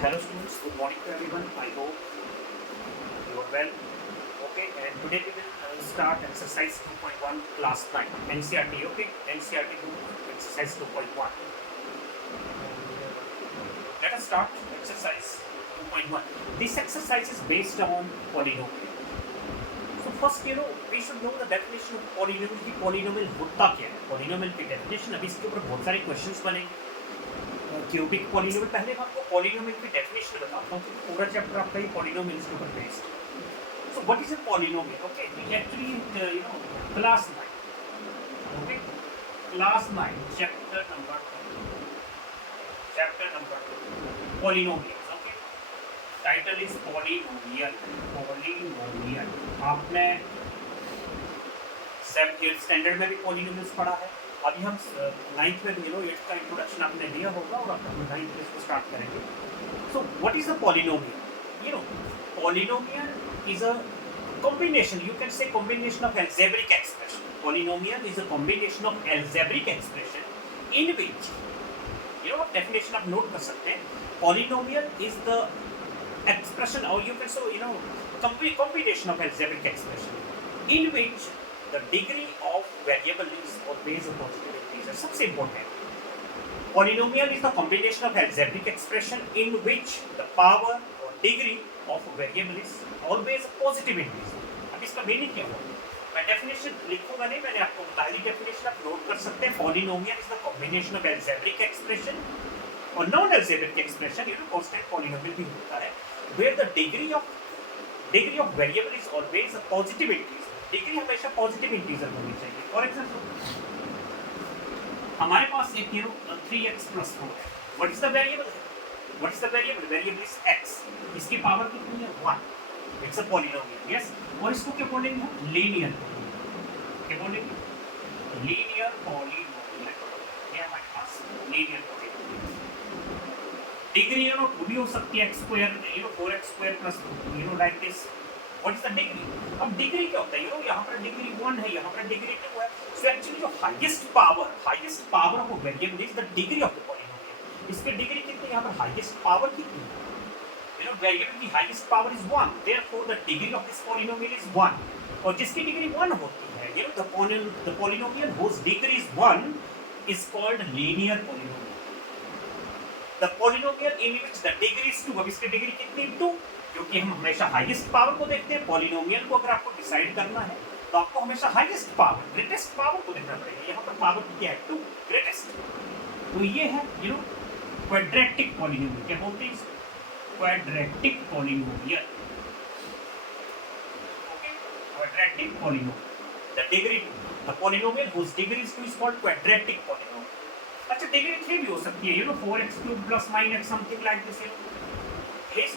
Hello students, good morning to everyone. I hope you are well. Okay, and today we will start exercise 2.1 class 9 NCRT. Okay, NCRT 2 exercise 2.1. Let us start exercise 2.1. This exercise is based on polynomial. So first, we should know the definition of polynomial. कि polynomial होता क्या है? Polynomial की definition. अभी इसके ऊपर बहुत सारे questions बनेंगे. क्यूबिक पॉलिनोमियल पहले मैं आपको पॉलिनोमियल की डेफिनेशन बताता हूँ क्योंकि पूरा चैप्टर आपका ही पॉलिनोमियल्स के ऊपर बेस्ड है. So what is a polynomial? Okay, actually class 9. Okay, class 9 chapter number 2 polynomials. Okay, title is polynomial. आपने 7th स्टैंडर्ड में भी पॉलिनोमियल्स पढ़ा है. अभी हम 9th में 8th का इंट्रोडक्शन आपने दिया होगा और अब हम 9th में इसको स्टार्ट करेंगे. So what is a polynomial? Polynomial is a combination, you can say combination of algebraic expression. Polynomial is a combination of algebraic expression in which, आप definition आप note कर सकते हैं. Polynomial is the expression, or you can say, combination of algebraic expression in which the degree of variable is always a positive integer. सबसे important. Polynomial is the combination of algebraic expression in which the power or degree of a variable is always a positive integer. अब इसका meaning क्या हुआ? मैं definition लिखूंगा नहीं, मैंने आपको बताई डेफिनेशन आप नोट कर सकते हैं. Polynomial is the combination of algebraic expression और non algebraic expression, constant polynomial भी होता है, where the degree of variable is always a positive integer. Degree हमेशा पॉजिटिव इंटीजर होनी चाहिए. फॉर एग्जांपल हमारे पास एक 3x + 4 है. What is the variable? Variable is x. इसकी पावर कितनी है? 1. It's a polynomial. यस. और इसको क्या बोलेंगे हम? लीनियर. क्या बोलेंगे? Linear polynomial. ये हमारे पास लीनियर पॉलिनोमियल. डिग्री 2 भी हो सकती है, x² 4x² + like this. What is the degree? अब डिग्री क्या होता है? यहाँ पर डिग्री 1 है, यहाँ पर डिग्री 2 है. So actually जो highest power of a variable is the degree of the polynomial. इसके डिग्री कितनी? यहाँ पर highest power कितनी? variable की highest power is 1. Therefore the degree of this polynomial is 1. और जिसकी डिग्री 1 होती है, the polynomial whose degree is 1 is called linear polynomial. The polynomial in which the degree is 2. अब इसकी डिग्री कितनी? 2. क्योंकि हम हमेशा हाईएस्ट पावर को देखते हैं. पॉलिनोमियल को अगर आपको डिसाइड करना है तो आपको हमेशा हाईएस्ट पावर, ग्रेटेस्ट पावर को देखना पड़ेगा. यहाँ पर पावर क्या है? 2, ग्रेटेस्ट. तो ये है क्वाड्रेटिक पॉलिनोमियल. क्या बोलते हैं? Quadratic polynomial. Okay, quadratic polynomial. The degree 2, the polynomial whose degree is 2 is called quadratic polynomial. अच्छा, डिग्री 3 भी हो सकती है, 4x³ + 9x something like this.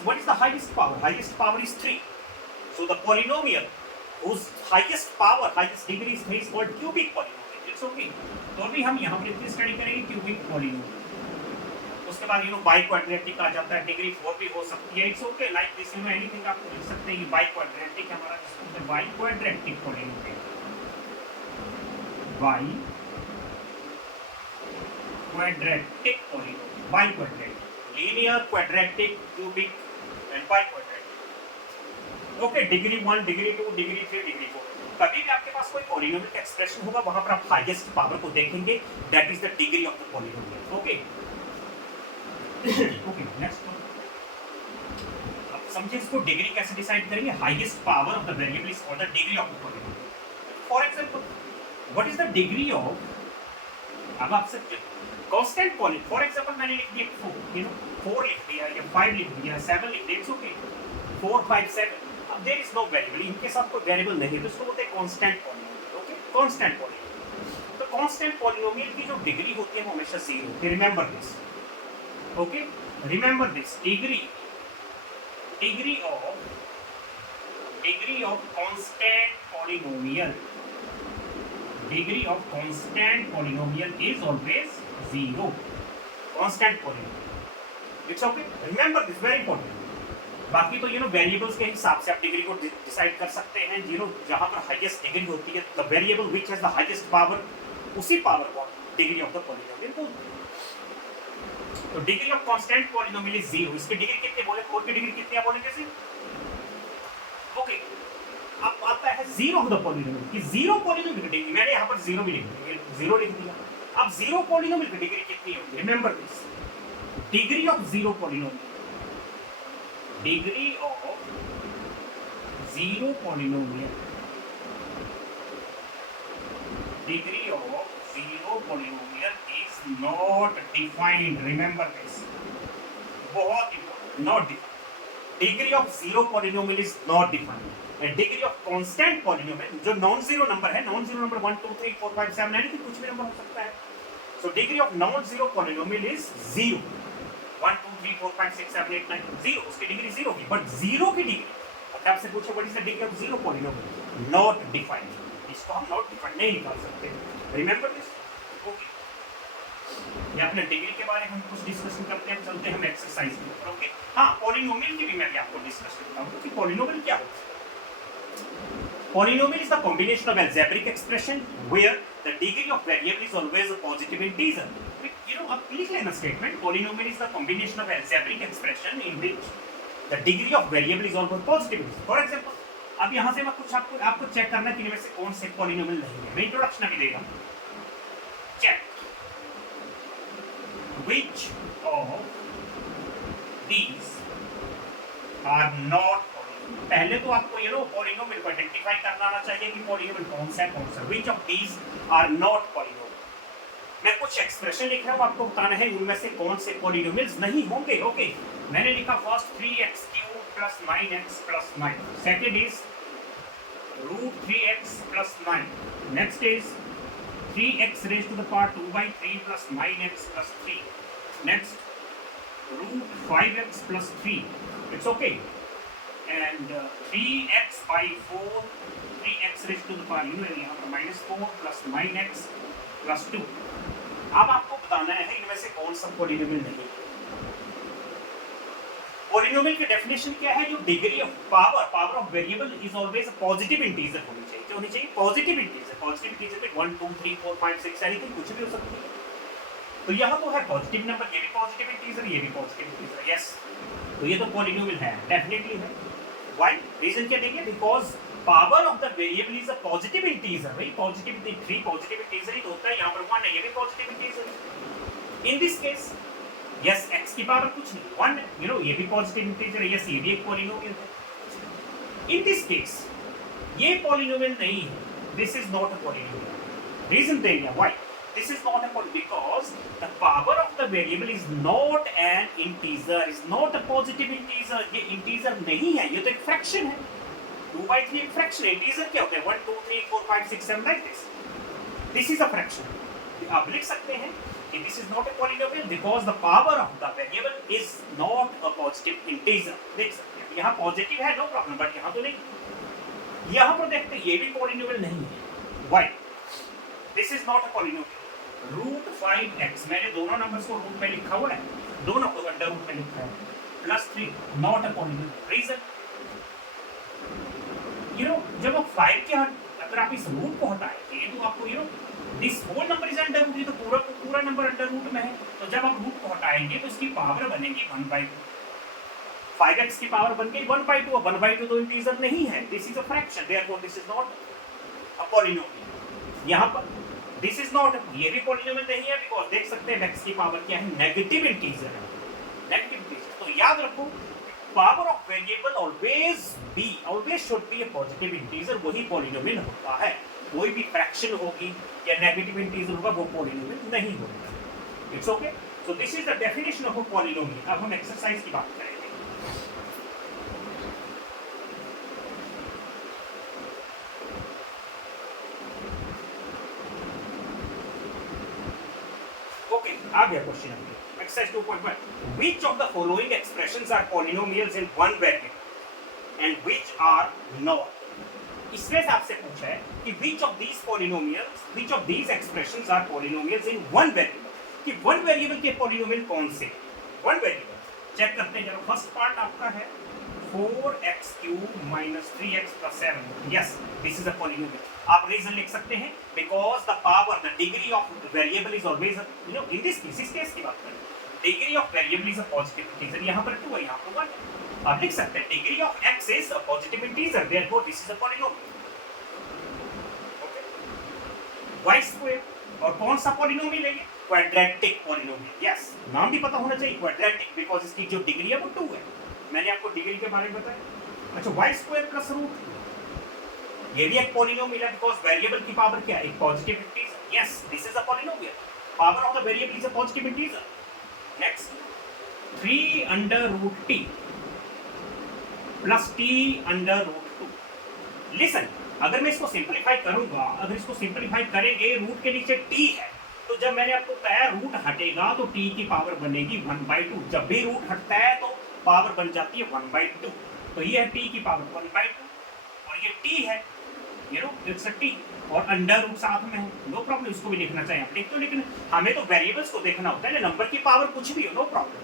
What is the highest power? Highest power is 3. So the polynomial whose highest degree is 3 is called cubic polynomial. It's okay. तो अभी हम यहाँ पर स्टडी करेंगे cubic polynomial. उसके बाद बाइक्वाड्रेटिक आ जाता है, डिग्री 4 भी हो सकती है. It's okay. Like this, anything आप लिख सकते हैं. बाइक्वाड्रेटिक हमारा biquadratic polynomial. Biquadratic polynomial. Biquadratic. Linear, quadratic, cubic and biquadratic. Okay, degree 1, degree 2, degree 3, degree 4. कभी भी आपके पास कोई पॉलिनोमियल का एक्सप्रेशन होगा, वहां पर आप हाईएस्ट पावर को देखेंगे. That is the degree of the polynomial. Okay. Okay, next one. अब समझिए इसको डिग्री कैसे डिसाइड करेंगे. Highest power of the variable is called the degree of the polynomial. For example, what is the degree of, अब आपसे constant polynomial. For example मैंने लिख दिया 4 लिख दिया या 5 लिख दिया, 7 लिख दिया. It's okay. 4, 5, 7. अब देयर इज नो वेरिएबल. इनके साथ कोई वेरिएबल नहीं है तो इसको बोलते हैं constant polynomial. Okay, constant polynomial. तो कांस्टेंट पॉलिनोमियल की जो डिग्री होती है वो हमेशा 0 होती है. Remember this. Okay, remember this. Degree of constant polynomial. Degree of constant polynomial is always 0. Constant polynomial. It's okay. Remember this, very important. बाकी तो वेरिएबल्स के हिसाब से आप डिग्री को डिसाइड कर सकते हैं. जहां पर हाईएस्ट डिग्री होती है, the variable which has the highest power, उसी पावर को डिग्री ऑफ द पॉलिनोमियल बोलते हैं. तो degree of constant polynomial is 0। इसकी डिग्री कितनी बोले, 4 की डिग्री कितनी आप बोलेंगे 0। ओके, अब आता है जीरो ऑफ द पॉलिनोमियल कि जीरो पॉलिनोमियल की डिग्री, मैंने यहाँ पर जीरो भी लिख दिया, जीरो लिख दिया। अब जीरो पॉलिनोमियल की डिग्री कितनी होगी, remember this, degree of zero polynomial, degree of zero polynomial, degree of zero polynomial is not defined, remember this, बहुत important, not defined. Degree of zero polynomial is not defined and degree of constant polynomial, जो non zero number है, non zero number 1 2 3 4 5 7 anything, कुछ भी number हो सकता है। So degree of non zero polynomial is 0, 1 2 3 4 5 6 7 8 9 0, उसकी degree 0 की, but 0 की डिग्री, अगर आपसे पूछे what is the degree of zero polynomial, not defined, इसको हम नॉट डिफाइंड नहीं निकाल सकते, रिमेंबर दिस। ओके, ये अपने डिग्री के बारे में हम कुछ डिस्कशन करते हैं, चलते हैं हम एक्सरसाइज के ऊपर। ओके, हाँ, पॉलिनोमियल की भी मैं आपको डिस्कस करता हूँ कि पॉलिनोमियल क्या होता है। Polynomial is the combination of algebraic expression where the degree of variable is always a positive integer. You know, अब लिख लेना statement. Polynomial is the combination of algebraic expression in which the degree of variable is always positive. For example, अब यहाँ से मैं कुछ आपको check करना है कि इनमें से कौन से पॉलिनोमियल नहीं है। मैं इंट्रोडक्शन अभी देगा। Check which of these are not, पहले तो आपको ये नो पॉलिनोमियल को आइडेंटिफाई करना आना चाहिए कि पॉलिनोमियल कौन सा है। Which of these are not polynomial. मैं कुछ एक्सप्रेशन लिख रहा हूँ, आपको बताना है उनमें से कौन से पॉलिनोमियल्स नहीं होंगे। ओके, मैंने लिखा first 3x³ + 9x + 9, second is √3x + 9, next is 3x⁻² + 9x + 3, next √5x + 3, it's okay, and 3x/4, 3x⁻⁴, यहाँ पर -4 + 9x + 2। अब आपको बताना है इनमें से कौन सा पॉलिनोमियल नहीं है। पॉलिनोमियल की डेफिनेशन क्या है, जो degree of power of variable is always a positive integer होनी चाहिए। क्या होनी चाहिए, पॉजिटिव इंटीजर। पॉजिटिव इंटीजर में 1 2 3 4 5 6 एनीथिंग, कुछ भी हो सकती है। तो यहाँ तो है पॉजिटिव नंबर, ये भी पॉजिटिव इंटीजर, ये भी पॉजिटिव इंटीजर, यस। तो ये तो पॉलिनोमियल है, डेफिनेटली है। Why? रीजन क्या देंगे, because power of the variable is a positive integer. भाई पॉजिटिव 3 पॉजिटिव इंटीजर ही तो होता है, यहाँ पर 1 है, ये भी पॉजिटिव इंटीजर है। In this case yes, x की पावर कुछ नहीं, 1 है, यू नो, ये भी पॉजिटिव इंटीजर है, यस, ये भी एक पॉलिनोमियल है। इन दिस केस ये पॉलिनोमियल नहीं है, this is not a polynomial. Reason देंगे why this is not a polynomial, because the power of the variable is not an integer, is not a positive integer। ये integer नहीं है, ये तो एक fraction है। 2/3 एक fraction है। integer क्या होता है, 1 2 3 4 5 6 7 like this, this is a fraction। आप लिख सकते हैं कि this is not a polynomial because the power of the variable is not a positive integer। देख सकते हैं यहाँ positive है, no problem, but यहाँ तो नहीं। यहाँ पर देखते हैं ये भी polynomial नहीं है। why? this is not a polynomial। √5x, मैंने दोनों नंबर्स को रूट में लिखा हुआ है, दोनों को अंडर रूट में लिखा है, +3 not a polynomial. Reason, you know, जब आप 5 के अगर आप इस रूट को हटाएंगे तो आपको you know this whole number is under root, तो पूरा नंबर अंडर रूट में है। तो जब आप रूट को हटाएंगे तो इसकी पावर बनेगी 1/2। 5x की पावर बन गई 1/2, 1/2 तो इंटीजर नहीं है, this is a fraction, therefore this is not a polynomial. यहाँ पर दिस इज नॉट, ये भी पॉलिनोमियल नहीं है, बिकॉज देख सकते हैं x की पावर क्या है, नेगेटिव इंटीजर है, नेगेटिव इंटीजर। तो याद रखो, power of variable always should be a positive integer, वही पॉलिनोमियल होता है। कोई भी फ्रैक्शन होगी या नेगेटिव इंटीजर होगा, वो पॉलिनोमियल नहीं होगा। It's okay. So this is the definition of a polynomial. अब हम एक्सरसाइज की बात करेंगे। आ गया question number exercise 2.1। Which of the following expressions are polynomials in one variable and which are not. इसमें से आपसे पूछा है कि which of these polynomials, which of these expressions are polynomials in one variable, कि वन वेरिएबल के polynomial कौन से। वन वेरिएबल चेक करते हैं जरा। फर्स्ट पार्ट आपका है 4x³ - 3x + 7, yes, this is a polynomial. आप रीजन लिख सकते हैं, because the power, the degree of variable is always, you know, in this case, इस केस की बात करें, degree of variable is a positive integer, यहाँ पर 2 है, यहाँ पर 1 है। आप लिख सकते हैं degree of x is a positive integer, therefore this is a polynomial. y square, और कौन सा पॉलिनोमियल है ये? Quadratic polynomial. यस, नाम भी पता होना चाहिए क्वाड्रेटिक, बिकॉज इसकी जो डिग्री है वो 2 है। मैंने आपको डिग्री के बारे में बताया। अच्छा, y स्क्वायर प्लस रूट, ये भी एक पॉलिनोमियल है, बिकॉज वेरिएबल की पावर क्या है? एक positive integer. Yes, this is a polynomial, power of the variable is a positive integer. Next, 3 under root t plus t under root 2। Listen, अगर मैं इसको सिंपलीफाई करूंगा, अगर इसको सिंपलीफाई करेंगे, रूट के नीचे t है, तो जब मैंने आपको बताया रूट हटेगा तो t की पावर बनेगी 1/2। जब भी रूट हटता है तो पावर बन जाती है 1/2। तो ये है t की पावर 1/2, और ये t है, you know it's a t, और अंडर रूट साथ में है, नो प्रॉब्लम, इसको भी लिखना चाहिए आप लिख दो। लेकिन हमें तो वेरिएबल्स को देखना होता है ना, नंबर की पावर कुछ भी हो, नो प्रॉब्लम।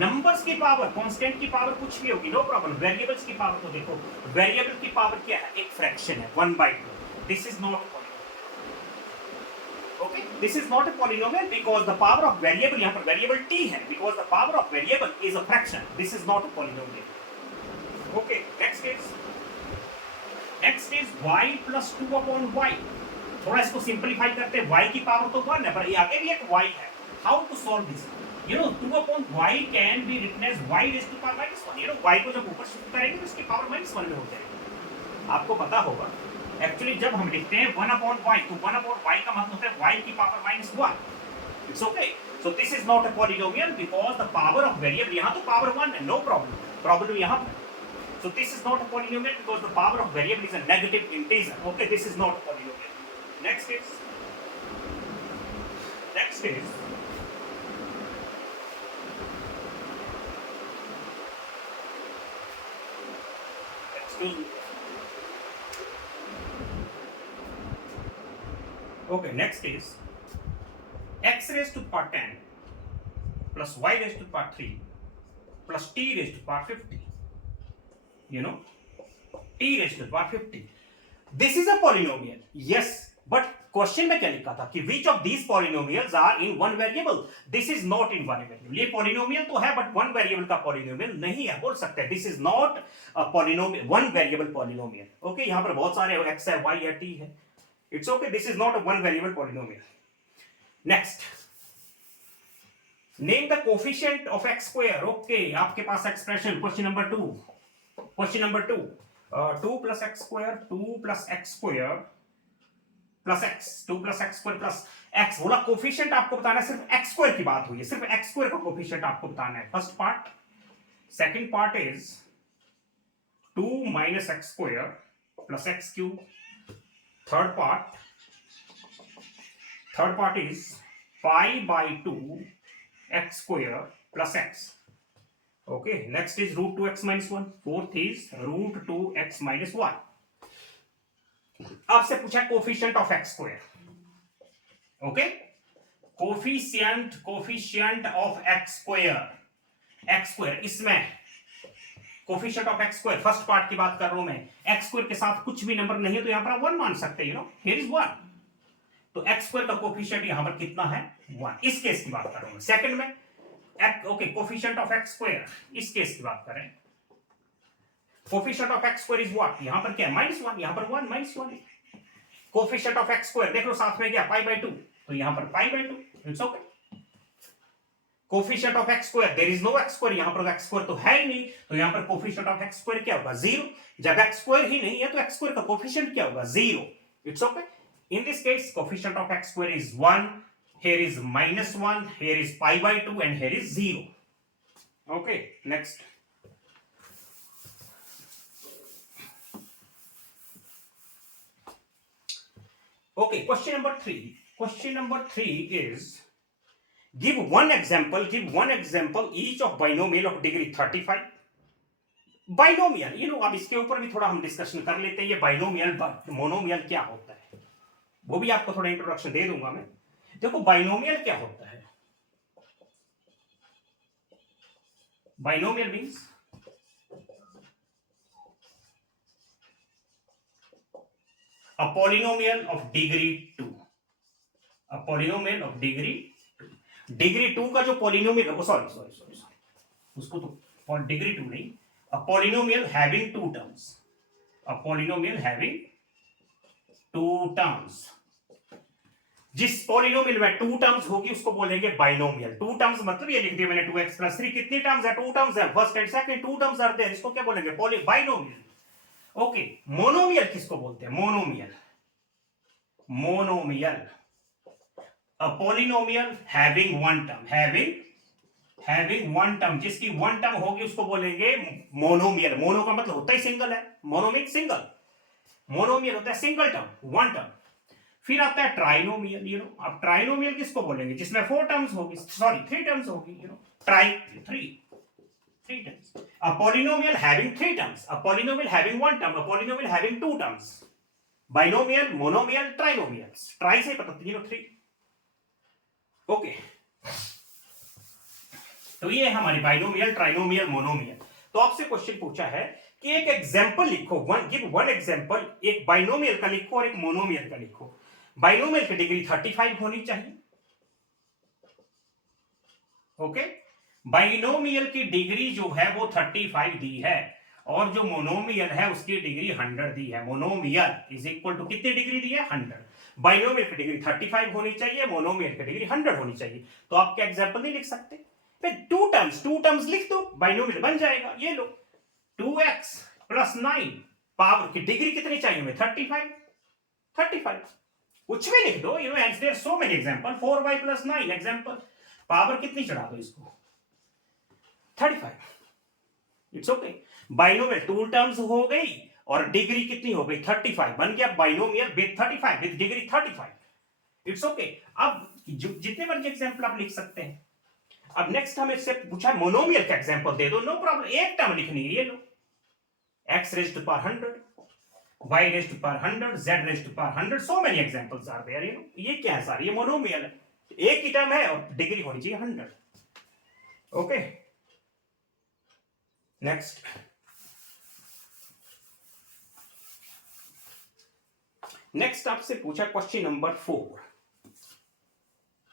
नंबर्स की पावर, कांस्टेंट की पावर कुछ भी होगी, नो प्रॉब्लम। वेरिएबल्स की पावर तो देखो, वेरिएबल की पावर क्या है? एक फ्रैक्शन है, 1/2। This is not okay, this is not a polynomial because the power of variable, यहाँ पर variable t है, because the power of variable is a fraction. This is not a polynomial. Okay, next is y plus 2 upon y. थोड़ा इसको simplify करते हैं, y की power तो 1 है, पर ये आगे भी एक y है। How to solve this? You know, 2 upon y can be written as y raised to power -1. You know, y को जब ऊपर शिफ्ट करेंगे तो इसकी पावर -1 में हो जाएगी। आपको पता होगा, एक्चुअली जब हम लिखते हैं 1 upon y, तो 1 upon y का मतलब होता है y की power -1। It's okay. So this is not a polynomial because the power of variable, यहाँ तो पावर 1 है, no problem. Problem यहाँ पर। So this is not a polynomial because the power of variable is a negative integer. Okay, this is not a polynomial. Next is excuse me. Okay, next is x raised to the power 10 plus y raised to the power 3 plus t raised to the power 50. You know, t raised to the power 50. This is a polynomial. Yes, but question में क्या लिखा था कि which of these polynomials are in one variable? This is not in one variable. ये polynomial तो है but one variable का polynomial नहीं है, बोल सकते हैं this is not a polynomial, one variable polynomial. Okay, यहाँ पर बहुत सारे x है, y है, t है. It's okay, this is not a one variable polynomial. Next, name the coefficient of x square. Okay, आपके पास expression question number 2. Question number 2. 2 plus x square, 2 plus x square plus x, 2 plus x square plus x। बोला coefficient आपको बताना है, सिर्फ x square की बात हुई है, सिर्फ x स्क्वायर का कोफिशिएंट आपको बताना है। First part, second part is 2 minus x square plus x cube। Third part is 5/2 x square plus x। Okay, next is root 2x minus 1। fourth is root 2x minus 1। आपसे पूछा coefficient of x square. Okay, coefficient of x square, इसमें coefficient of x square, first part की बात कर रहा हूं मैं, x square के साथ कुछ भी नंबर नहीं है तो यहां पर 1 मान सकते हैं, यू नो, हियर इज 1। तो x स्क्वायर का कोफिशिएंट यहां पर कितना है? 1। इस केस की बात कर रहा हूं मैं। सेकंड में okay, coefficient of x square, इस केस की बात करें, coefficient of x square is what? यहां पर क्या है? -1, यहां पर 1 -1। कोफिशिएंट ऑफ x स्क्वायर देख लो साथ में क्या, π/2, तो यहां पर π/2। It's okay. Coefficient of x square, there is no x square, यहां पर x स्क्वायर तो है ही नहीं, तो यहां पर कोफिशिएंट ऑफ x स्क्वायर क्या होगा? 0। जब x स्क्वायर ही नहीं है तो x स्क्वायर का कोफिशिएंट क्या होगा? 0। It's okay. In this case coefficient of x square is 1, here is -1, here is π/2 and here is 0। okay, next, okay, question number 3 is give one example each of binomial of degree 35। Binomial, you know, अब इसके ऊपर भी थोड़ा हम discussion कर लेते हैं, ये बाइनोमियल मोनोमियल क्या होता है, वो भी आपको थोड़ा इंट्रोडक्शन दे दूंगा मैं। देखो बाइनोमियल क्या होता है? Binomial means a polynomial of degree 2, a polynomial of degree 2। Degree 2 का जो polynomial, sorry sorry sorry sorry, उसको तो डिग्री 2 नहीं, a polynomial having two terms, a polynomial having two terms, जिस पॉलिनोमियल में टू टर्म्स होगी उसको बोलेंगे बाइनोमियल। टू टर्म्स मतलब ये लिख दिया मैंने 2x + 3, कितनी टर्म्स है? टू टर्म्स है, first and second two terms are there, इसको क्या बोलेंगे? बाइनोमियल। ओके, मोनोमियल किसको बोलते हैं? Monomial, monomial, a polynomial having one term, having one term, जिसकी वन टर्म होगी उसको बोलेंगे मोनोमियल। मोनो का मतलब होता ही सिंगल है, मोनो मीन सिंगल, मोनोमियल होता है सिंगल टर्म, वन टर्म। फिर आता है ट्राइनोमियल, अब ट्राइनोमियल किसको बोलेंगे? जिसमें 4 टर्म्स होगी, सॉरी 3 टर्म्स होगी, try, three terms. A polynomial having 3 terms, a polynomial having one term, a polynomial having 2 terms, binomial, monomial, trinomial. Try से पता 3। ओके, तो ये है हमारी बाइनोमियल, ट्राइनोमियल, मोनोमियल। तो आपसे क्वेश्चन पूछा है कि एक एग्जांपल लिखो, गिव वन एग्जांपल, एक बाइनोमियल का लिखो और एक मोनोमियल का लिखो। बाइनोमियल की डिग्री 35 होनी चाहिए। ओके, बाइनोमियल की डिग्री जो है वो 35 दी है, और जो मोनोमियल है उसकी डिग्री 100 दी है। मोनोमियल इज इक्वल टू कितनी डिग्री दी है? 100। बाइनोमियल की डिग्री 35 होनी चाहिए, मोनोमियल की डिग्री 100 होनी चाहिए। तो आप क्या एग्जांपल नहीं लिख सकते? टू टर्म्स लिख दो, बाइनोमियल बन जाएगा। ये लो, 2x + 9 पावर की डिग्री कितनी चाहिए हमें? 35। कुछ भी लिख दो, there so many example. 4y + 9 example, power कितनी चढ़ा दो इसको? 35। It's okay. Binomial two terms हो गई और डिग्री कितनी हो गई? 35, बन गया binomial with 35, with degree 35। It's okay. अब जितने मर्जी एग्जांपल आप लिख सकते हैं। अब नेक्स्ट हमें इससे पूछा मोनोमियल का एग्जांपल दे दो, नो प्रॉब्लम, एक टर्म लिखनी है। ये लो, x raised to power 100, y raised to power 100, z raised to power 100, so many examples are there, ये क्या है सारी? ये मोनोमियल है, एक ही टर्म है और डिग्री होनी चाहिए 100। ओके, नेक्स्ट आपसे पूछा question number 4।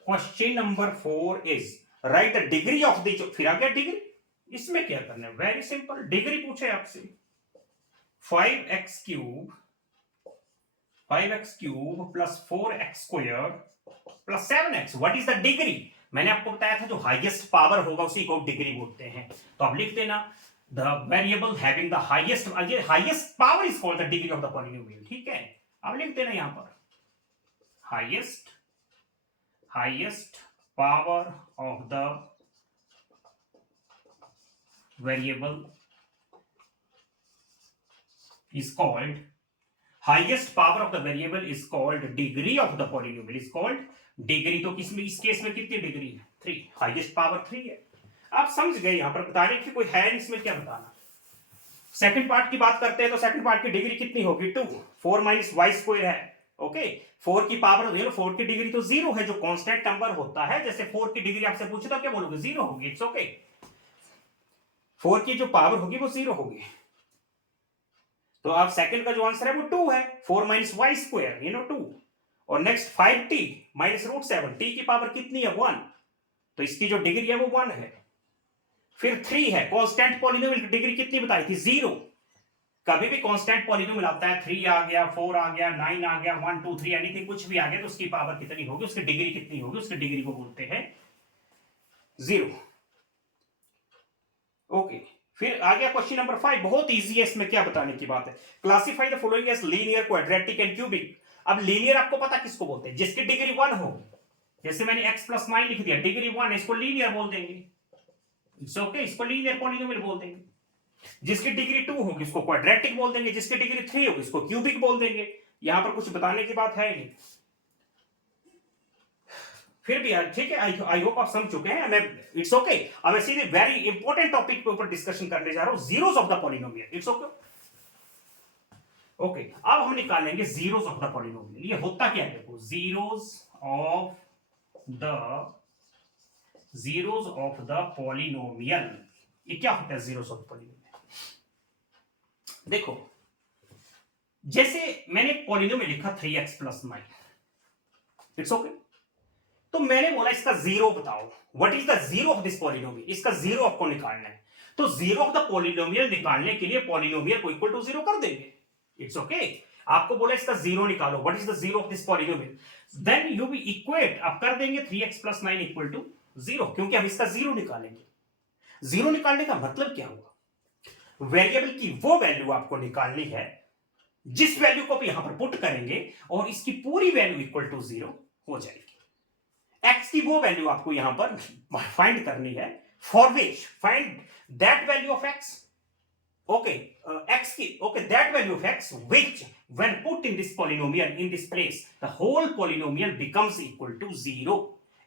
Question number 4 is right the degree of the, फिर आ गया डिग्री। इसमें क्या करना है? वेरी सिंपल, डिग्री पूछे आपसे। 5x cube plus 4x square plus 7x, what is the degree? मैंने आपको बताया था जो हाईएस्ट पावर होगा उसी को डिग्री बोलते हैं। तो आप लिख देना the variable having the highest, ये highest power is called the degree of the polynomial. ठीक है, आप लिख देना यहां पर highest power of the variable is called, highest power of the variable is called degree of the polynomial is called degree। तो किसमें, इस केस में कितनी डिग्री है? 3, हाईएस्ट पावर 3 है। आप समझ गए, यहां पर बताने की कोई है नहीं, इसमें क्या बताना। सेकंड पार्ट की बात करते हैं तो सेकंड पार्ट की डिग्री कितनी होगी? 2, 4 - y स्क्वायर है। ओके, 4 की पावर 4 की डिग्री तो 0 है, जो कांस्टेंट नंबर होता है। जैसे 4 की डिग्री आपसे पूछे तो क्या बोलोगे? 0 होगी। इट्स ओके, 4 की जो पावर होगी वो 0 होगी। तो आप सेकंड का जो आंसर है वो 2 है, 4 - y स्क्वायर 2। और नेक्स्ट 5t - √7, t की पावर कितनी है? 1, तो इसकी जो डिग्री है वो 1 है। फिर 3 है, कांस्टेंट पॉलिनोमियल की डिग्री कितनी बताई थी? 0। कभी भी कांस्टेंट पॉलिनोमियल आता है, 3 आ गया, 4 आ गया, 9 आ गया, 1 2 3 एनीथिंग कुछ भी आ गया, तो उसकी पावर कितनी होगी, उसकी डिग्री कितनी होगी? उसकी डिग्री को बोलते हैं 0। ओके, फिर आ गया क्वेश्चन नंबर 5, बहुत इजी है। इसमें क्या बताने की बात है? Classify the following as linear, quadratic and cubic. अब लीनियर आपको पता किसको बोलते हैं? जिसकी डिग्री 1 हो। जैसे मैंने x + 9 लिख दिया, डिग्री 1 है, इसको लीनियर बोल देंगे। इट्स ओके, इसको लीनियर पॉलिनोमियल बोल देंगे। जिसकी डिग्री 2 होगी उसको क्वाड्रेटिक बोल देंगे, जिसकी डिग्री 3 होगी उसको क्यूबिक बोल देंगे। यहां पर कुछ बताने की बात है नहीं, फिर भी ठीक है। आई होप आप समझ चुके हैं। मैं इट्स ओके, अब मैं सीधे वेरी इंपॉर्टेंट टॉपिक के ऊपर डिस्कशन करने जा रहा हूं, zeros of the polynomial. It's okay. Okay, अब हम निकालेंगे जीरोस ऑफ द पॉलिनोमियल। ये होता क्या है? देखो, जीरोस ऑफ द पॉलिनोमियल, ये क्या होता है? जीरोस ऑफ पॉलिनोमियल, देखो जैसे मैंने पॉलिनोमियल लिखा 3x + 9। इट्स ओके, तो मैंने बोला इसका जीरो बताओ, what is the zero of this polynomial, इसका जीरो आपको निकालना है। तो जीरो ऑफ द पॉलिनोमियल निकालने के लिए पॉलिनोमियल को इक्वल टू जीरो कर देंगे, इट्स ओके। आपको बोला इसका जीरो निकालो, what is the zero of this polynomial, then you be equate, अब कर देंगे 3x + 9 इक्वल टू जीरो, क्योंकि हम इसका जीरो निकालेंगे। जीरो निकालने का मतलब क्या हुआ, वेरिएबल की वो वैल्यू आपको निकालनी है जिस वैल्यू को आप यहां पर पुट करेंगे और इसकी पूरी वैल्यू इक्वल टू जीरो हो जाएगी। x की वो वैल्यू आपको यहां पर फाइंड करनी है, for which find that value of x, okay, x की, okay, that value of x which when put in this polynomial in this place the whole polynomial becomes equal to zero।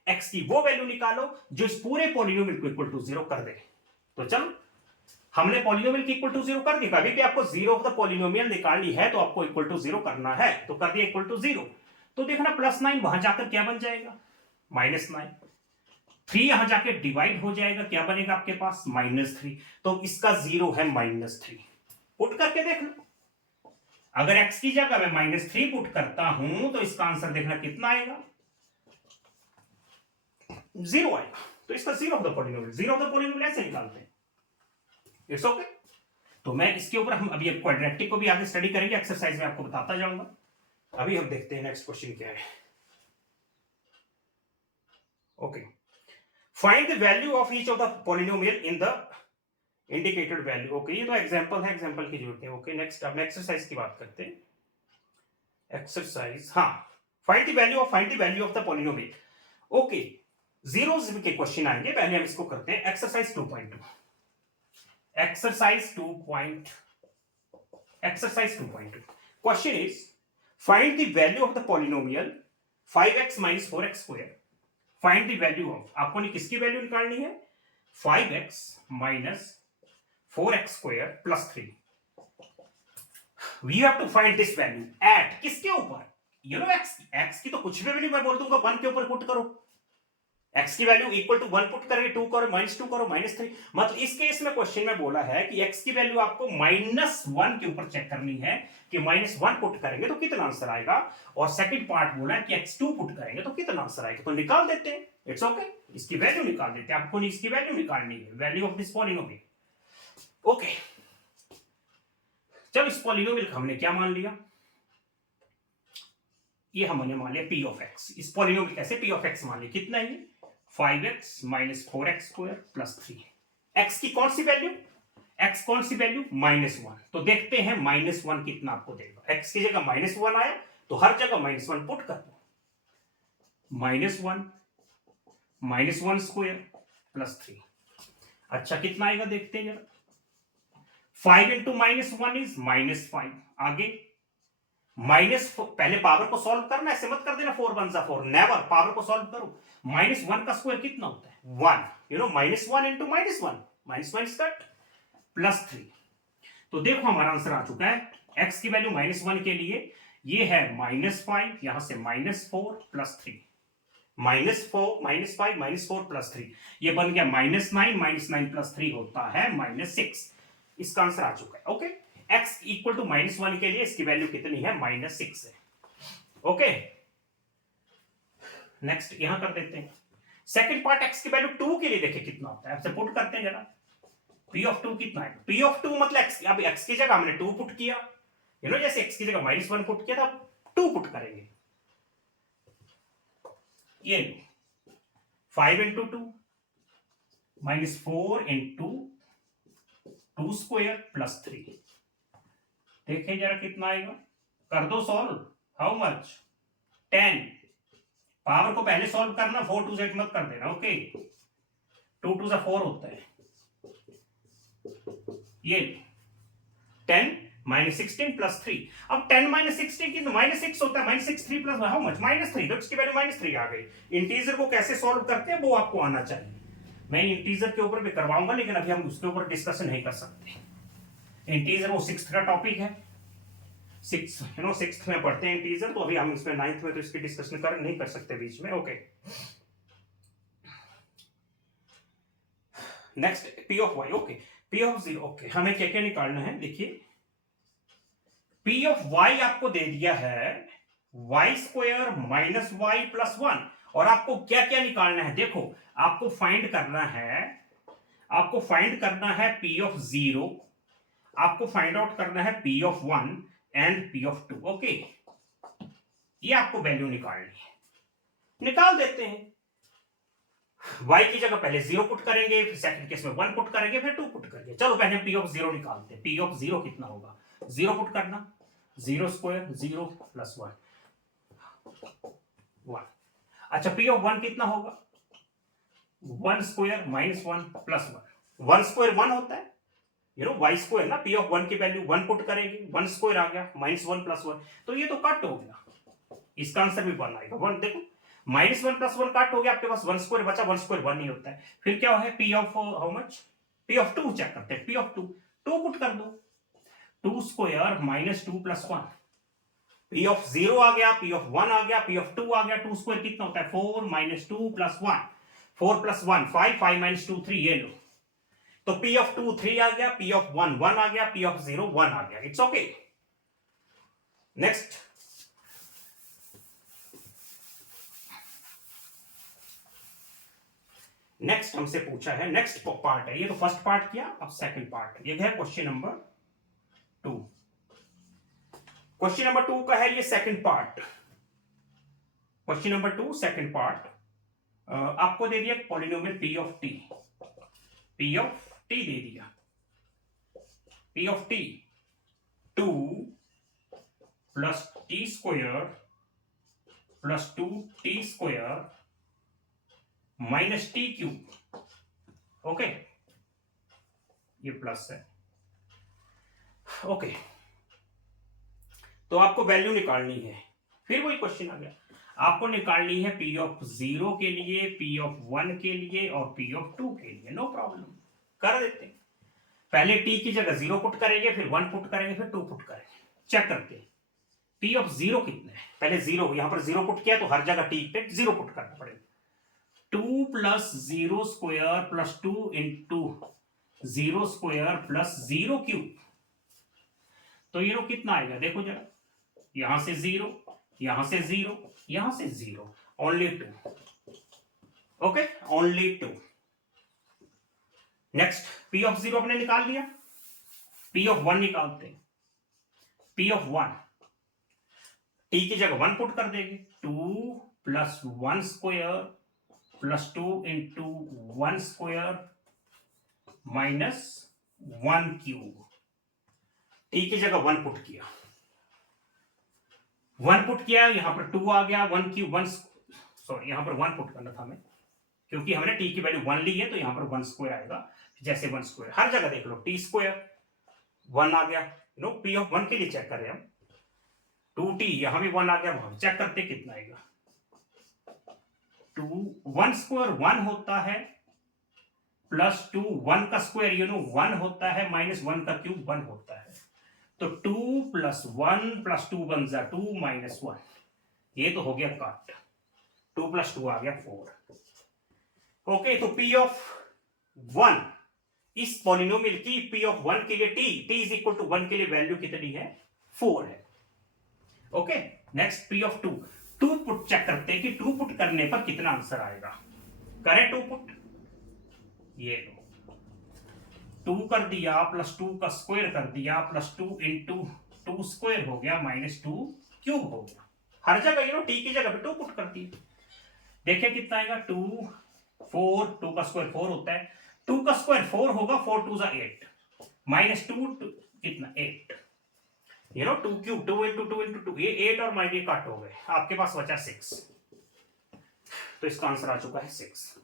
x की वो value निकालो जो इस पूरे polynomial को equal to zero कर दे। तो चलो हमने पॉलिनोमियल की इक्वल टू जीरो कर दी, कभी भी आपको जीरो ऑफ द पॉलिनोमियल निकालनी है तो आपको इक्वल टू जीरो करना है, तो कर दिया इक्वल टू जीरो। तो देखना +9 वहां जाकर क्या बन जाएगा, -9, 3 यहां जाके डिवाइड हो जाएगा, क्या बनेगा आपके पास -3, तो इसका जीरो है -3। पुट करके देख लो, अगर x की जगह मैं -3 पुट करता हूं तो इसका आंसर देखना कितना आएगा, जीरो आएगा। तो इसका zero of the polynomial, zero of the polynomial ऐसे निकालते हैं, इट्स ओके। तो मैं इसके ऊपर हम अभी क्वाड्रेटिक को भी आगे स्टडी करेंगे, एक्सरसाइज में आपको बताता जाऊंगा। अभी हम देखते हैं नेक्स्ट क्वेश्चन क्या है। Okay, find the value of each of the polynomial in the indicated value. Okay, ये तो एग्जांपल है, एग्जांपल की जरूरत है। ओके, नेक्स्ट अब एक्सरसाइज की बात करते हैं। एक्सरसाइज, हाँ, find the value of the polynomial. Okay, zeros के क्वेश्चन आएंगे, पहले हम इसको करते हैं। Exercise 2.2, exercise 2.2 question is find the value of the polynomial 5x - 4x square. Find the value of, आपको किसकी वैल्यू निकालनी है, 5x - 4x square + 3। We have to find this value at किसके ऊपर, यू नो x की तो कुछ भी नहीं, मैं बोल दूंगा 1 के ऊपर पुट करो, x की वैल्यू इक्वल टू 1 पुट करेंगे, 2 करो, -2 करो, -3। मतलब इस केस में क्वेश्चन में बोला है कि x की वैल्यू आपको -1 के ऊपर चेक करनी है कि -1 पुट करेंगे तो कितना आंसर आएगा, और सेकंड पार्ट बोला है कि x2 पुट करेंगे तो कितना आंसर आएगा। तो निकाल देते हैं, इट्स ओके, इसकी वैल्यू निकाल देते हैं। आपको इसकी वैल्यू निकालनी है, value of this polynomial. Okay, जब इस पॉलिनोमियल का हमने क्या मान लिया, ये हमने मान लिया p ऑफ x। इस पॉलिनोमियल कैसे p ऑफ x मान लिया, कितना है, 5x - 4x स्क्वायर + 3। x की कौन सी वैल्यू, x कौन सी वैल्यू, -1। तो देखते हैं -1 कितना आपको देगा। x की जगह -1 आया तो हर जगह -1 पुट कर दो, -1 स्क्वायर + 3। अच्छा, कितना आएगा देखते हैं जरा, 5 × -1 इज -5। आगे पहले पावर को सॉल्व करना, ऐसे मत कर देना 4 × 4, नेवर, पावर को सॉल्व करो। -1 का स्क्वायर कितना होता है, 1, यू नो, -1 × -1 इज दैट +3। तो देखो हमारा आंसर आ चुका है, x की वैल्यू -1 के लिए ये है -5, यहां से -4 + 3, -5 -4 + 3, ये बन गया -9 + 3 होता है -6। इसका आंसर आ चुका है। ओके, x इक्वल टू -1 के लिए इसकी वैल्यू कितनी है, -6 है। ओके, नेक्स्ट यहां कर देते हैं। सेकंड पार्ट, x की वैल्यू 2 के लिए देखिए कितना होता है, आपसे पुट करते हैं जरा, p ऑफ 2 कितना है, p ऑफ 2 मतलब x, अब x की जगह हमने 2 पुट किया, यू नो, जैसे x की जगह -1 पुट किया था, 2 पुट करेंगे। ये 5 × 2 -4 × 2 स्क्वायर + 3। देखिए जरा कितना आएगा, कर दो सॉल्व, हाउ मच, 10। पावर को पहले सॉल्व करना, 4 2 से मत कर देना। ओके, 2 2 = 4 होता है, ये 10 -16 + 3। अब 10 - 16 की -6 होता है, -6 3 + हाउ मच, -3, तो इसकी वैल्यू -3 आ गई। इंटीजर को कैसे सॉल्व करते हैं वो आपको आना चाहिए, मैं इंटीजर के ऊपर भी करवाऊंगा, लेकिन अभी हम उसके ऊपर डिस्कशन नहीं कर सकते। इंटीजर वो 6th का टॉपिक है, 6th में पढ़ते हैं इंटीजर, तो अभी हम इसमें 9th में तो इसकी डिस्कशन नहीं कर सकते बीच में। Okay, next p of y। Okay, p of 0। Okay, हमें क्या क्या निकालना है, देखिए p ऑफ y आपको दे दिया है y² - y + 1, और आपको क्या क्या निकालना है, देखो आपको फाइंड करना है पी ऑफ 0, आपको फाइंड आउट करना है P of 1 and P of 2। Okay, ये आपको वैल्यू निकालनी है, निकाल देते हैं। y की जगह पहले 0 पुट करेंगे, फिर सेकंड केस में 1 पुट करेंगे, फिर 2 पुट करेंगे। चलो पहले p ऑफ 0 निकालते हैं। p ऑफ 0 कितना होगा, 0 पुट करना, 0 स्क्वायर 0 प्लस 1 1। अच्छा p ऑफ 1 कितना होगा, 1 स्क्वायर माइनस 1 प्लस 1। 1 स्क्वायर 1 होता है, y स्क्वायर ना, p ऑफ 1 की वैल्यू 1 पुट करेंगे, 1 स्क्वायर आ गया माइनस 1 प्लस 1, तो ये तो कट हो गया, इसका आंसर भी 1 आएगा। 1 देखो, माइनस 1 प्लस 1 कट हो गया, आपके पास 1 स्क्वायर बचा, 1 स्क्वायर 1 ही होता है। फिर क्या है, p of how much, p of 2 check करते हैं। p ऑफ 2 पुट कर दो, 2 square minus 2 plus 1। p of 0 आ गया, p ऑफ 1 आ गया, p ऑफ 2 आ गया। 2 स्क्वायर कितना होता है, 4 माइनस 2 प्लस 1, 4 प्लस 1 5, 5 माइनस 2 3, ये लो। तो p ऑफ 2 3 आ गया, p ऑफ 1 1 आ गया, p ऑफ 0 1 आ गया। It's okay. नेक्स्ट, हमसे पूछा है, नेक्स्ट पार्ट है ये, तो फर्स्ट पार्ट किया, अब सेकंड पार्ट। ये है क्वेश्चन नंबर 2। क्वेश्चन नंबर 2 का है ये second part. Question number 2 second part. आपको दे दिया पॉलिनोमियल p ऑफ t, दे दिया, p of t 2 plus t square plus 2t square minus T cube. Okay, ये प्लस है। ओके, तो आपको वैल्यू निकालनी है। फिर वही क्वेश्चन आ गया, आपको निकालनी है p ऑफ 0 के लिए, p ऑफ 1 के लिए और p ऑफ 2 के लिए। नो प्रॉब्लम, कर देते हैं। पहले t की जगह 0 पुट करेंगे, फिर 1 पुट करेंगे, फिर 2 पुट करेंगे। चेक करते हैं p ऑफ 0 कितना है। पहले 0, यहां पर 0 पुट किया तो हर जगह t पे 0 पुट करना पड़ेगा। 2 plus 0 square plus 2 into 0 square plus 0 cube, तो ये कितना आएगा, देखो जरा, यहां से 0, यहां से 0, यहां से 0, only 2। Okay, only 2। Next, p of 0 अपने निकाल लिया, p ऑफ 1 निकालते हैं। p ऑफ 1 t की जगह 1 पुट कर देंगे, 2 plus 1 square plus 2 into 1 square minus 1 cube. T की जगह 1 पुट किया, 1 पुट किया, यहां पर 2 आ गया, 1 क्यूब 1, सॉरी यहां पर 1 पुट करना था हमें, क्योंकि हमने टी की वैल्यू 1 ली है, तो यहां पर 1 स्क्वायर आएगा। जैसे 1 स्क्वायर हर जगह देख लो, टी स्क्वायर 1 आ गया, p ऑफ 1 के लिए चेक कर रहे हैं हम, 2t, यहां भी 1 आ गया, वहां चेक करते कितना आएगा। 1 स्क्वायर 1 होता है, प्लस 2 1 का स्क्वायर 1 होता है, माइनस 1 का क्यूब 1 होता है। तो 2 प्लस 1 प्लस 2 बन जा 2 माइनस 1, ये तो हो गया कट, 2 प्लस 2 आ गया 4। ओके, तो p ऑफ 1, इस पॉलिनोमियल की p ऑफ 1 के लिए t इज इक्वल टू 1 के लिए वैल्यू कितनी है, 4 है। Okay, next p of 2 put check करते हैं कि 2 पुट करने पर कितना आंसर आएगा। करें 2 पुट, ये 2 कर दिया, प्लस 2 का स्क्वायर कर दिया, प्लस 2 इंटू 2 स्क्वायर हो गया, माइनस 2 क्यूब हो गया। हर जगह टी की जगह पे 2 पुट कर दिया, देखिए कितना आएगा, 2 4, 2 का स्क्वायर 4 होता है, 2 का स्क्वायर 4 होगा, 4 2 8, माइनस 2 कितना 8, 2 क्यूब, 2 इंटू 2 इंटू 2, ये 8 और माइनस कट हो गए, आपके पास बचा 6, तो इसका आंसर आ चुका है 6।